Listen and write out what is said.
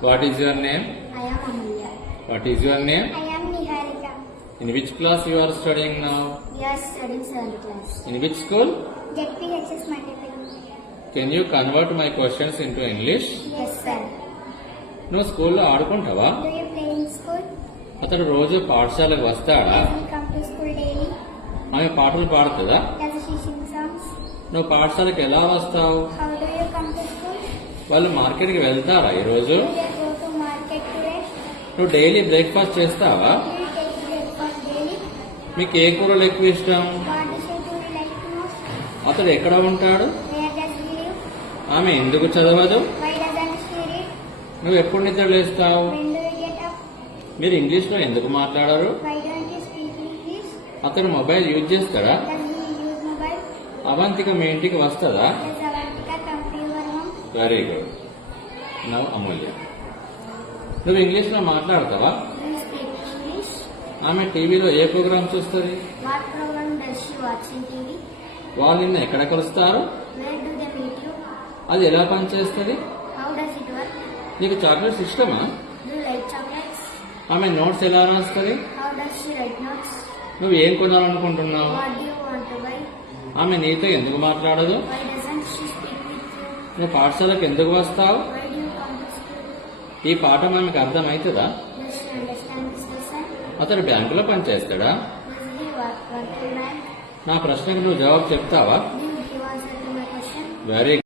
What is your name? I am Amulya. What is your name? I am Niharika. In which class you are studying now? We are studying 7th class. In which school? ZPHS Multiple. Can you convert my questions into English? Yes, sir. నువ్వు స్కూల్లో ఆడుకుంటావా? Do you play in school? అతడు రోజు పాఠశాలకు వస్తాడా? Does he come to school daily? ఆమె పాటలు పాడుతుందా? Does she sing songs? నువ్వు పాఠశాలకు ఎలా వస్తావు? How do you come to school? వాళ్ళు మార్కెట్కి వెళ్తారా ఈరోజు? Do you go to market today? నువ్వు డైలీ బ్రేక్ఫాస్ట్ చేస్తావా? Do you take breakfast daily? మీకు ఏ కూరలు ఎక్కువ ఇష్టం? What dish do you like the most? అతడు ఎక్కడ ఉంటాడు? Where does he live? ఆమె ఎందుకు చదవదు? Why doesn't she read? నువ్వు ఎప్పుడు నిద్ర లేస్తావు? When do you get up? మీరు ఇంగ్లీష్లో ఎందుకు మాట్లాడరు? Why don't you speak English? అతడు మొబైల్ యూజ్ చేస్తాడా? Does he use mobile? Avantika మీ ఇంటికి వస్తుందా? Does Avantika come to your home? Very good. Now Amulya, నువ్వు ఇంగ్లీష్లో మాట్లాడతావా? Do you speak English? ఆమె టీవీలో ఏ ప్రోగ్రామ్ చూస్తుంది? What program does she watch in TV? వాళ్ళు నిన్ను ఎక్కడ కలుస్తారు? Where do they meet you? అది ఎలా పనిచేస్తుంది? How does it work? నీకు చాక్లెట్స్ ఇష్టమా? Do you like chocolates? ఆమె నోట్స్ ఎలా రాస్తుంది? How does she write notes? నువ్వు ఏం కొనాలనుకుంటున్నావు? What do you want to buy? ఆమె నీతో ఎందుకు మాట్లాడదు? Why doesn't she speak with you? నువ్వు పాఠశాలకు ఎందుకు వస్తావు? Why do you come to school? ఈ పాఠం ఆమెకు అర్థమవుతుందా? Does she understand this lesson? అతడు బ్యాంకులో పనిచేస్తాడా? Does he work in bank? నా ప్రశ్నకు నువ్వు జవాబు చెప్తావా? Do you give answer to my question? Very